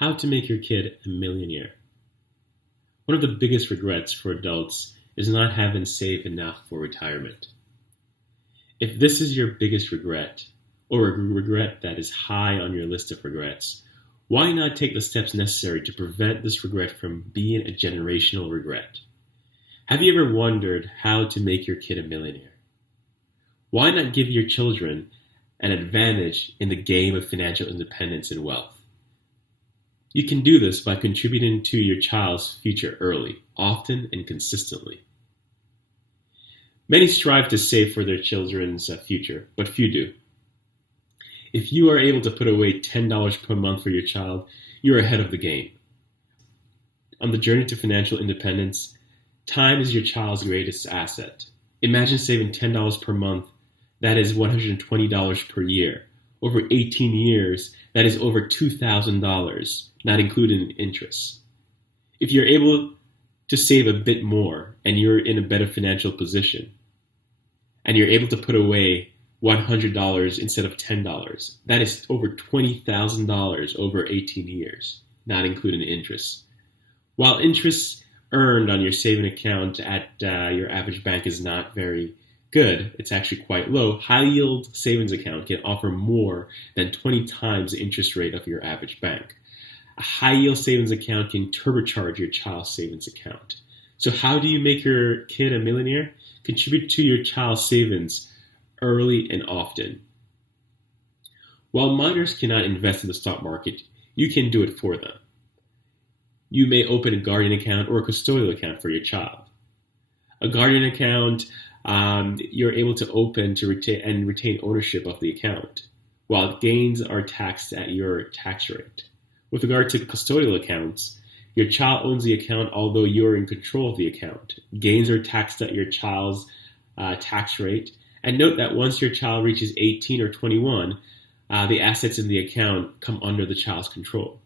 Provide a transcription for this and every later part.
How to make your kid a millionaire. One of the biggest regrets for adults is not having saved enough for retirement. If this is your biggest regret, or a regret that is high on your list of regrets, why not take the steps necessary to prevent this regret from being a generational regret? Have you ever wondered how to make your kid a millionaire? Why not give your children an advantage in the game of financial independence and wealth? You can do this by contributing to your child's future early, often, and consistently. Many strive to save for their children's future, but few do. If you are able to put away $10 per month for your child, you're ahead of the game. On the journey to financial independence, time is your child's greatest asset. Imagine saving $10 per month. That is $120 per year. Over 18 years, that is over $2,000, not including interest. If you're able to save a bit more and you're in a better financial position, and you're able to put away $100 instead of $10, that is over $20,000 over 18 years, not including interest. While interest earned on your saving account at your average bank is not very good, it's actually quite low, high-yield savings account can offer more than 20 times the interest rate of your average bank. A high-yield savings account can turbocharge your child's savings account. So how do you make your kid a millionaire? Contribute to your child's savings early and often. While minors cannot invest in the stock market, you can do it for them. You may open a guardian account or a custodial account for your child. A guardian account you're able to open to retain ownership of the account, while gains are taxed at your tax rate. With regard to custodial accounts, your child owns the account although you're in control of the account. Gains are taxed at your child's tax rate. And note that once your child reaches 18 or 21, the assets in the account come under the child's control.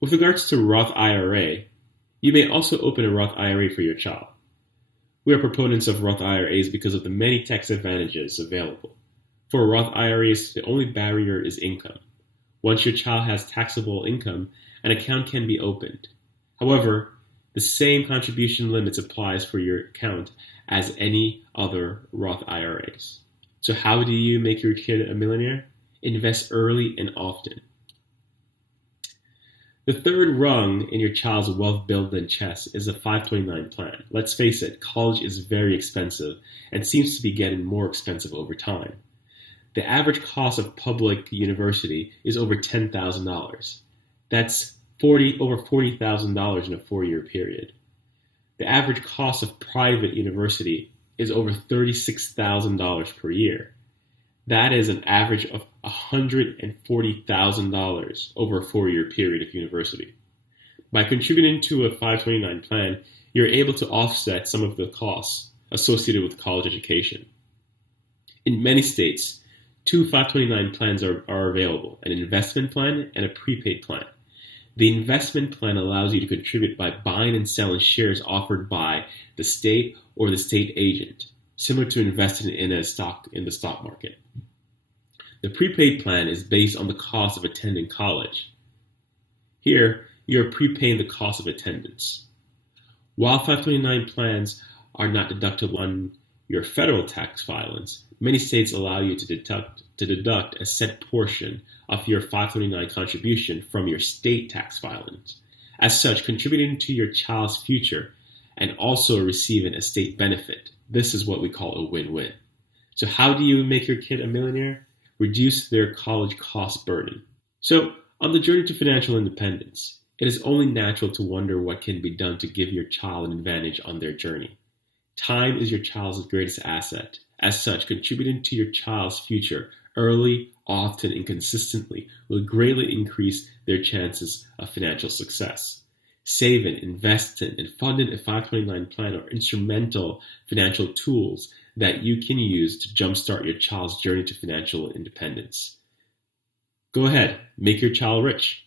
With regards to Roth IRA, you may also open a Roth IRA for your child. We are proponents of Roth IRAs because of the many tax advantages available. For Roth IRAs, the only barrier is income. Once your child has taxable income, an account can be opened. However, the same contribution limits applies for your account as any other Roth IRAs. So how do you make your kid a millionaire? Invest early and often. The third rung in your child's wealth building chest is a 529 plan. Let's face it, college is very expensive and seems to be getting more expensive over time. The average cost of public university is over $10,000. That's over $40,000 in a 4-year period. The average cost of private university is over $36,000 per year. That is an average of $140,000 over a 4-year period of university. By contributing to a 529 plan, you're able to offset some of the costs associated with college education. In many states, 2 529 plans are available, an investment plan and a prepaid plan. The investment plan allows you to contribute by buying and selling shares offered by the state or the state agent, similar to investing in the stock market. The prepaid plan is based on the cost of attending college. Here, you're prepaying the cost of attendance. While 529 plans are not deductible on your federal tax filings, many states allow you to deduct a set portion of your 529 contribution from your state tax filings. As such, contributing to your child's future and also receiving a state benefit. This is what we call a win-win. So how do you make your kid a millionaire? Reduce their college cost burden. So on the journey to financial independence, it is only natural to wonder what can be done to give your child an advantage on their journey. Time is your child's greatest asset. As such, contributing to your child's future early, often, and consistently will greatly increase their chances of financial success. Saving, investing, and funding a 529 plan are instrumental financial tools that you can use to jumpstart your child's journey to financial independence. Go ahead, make your child rich.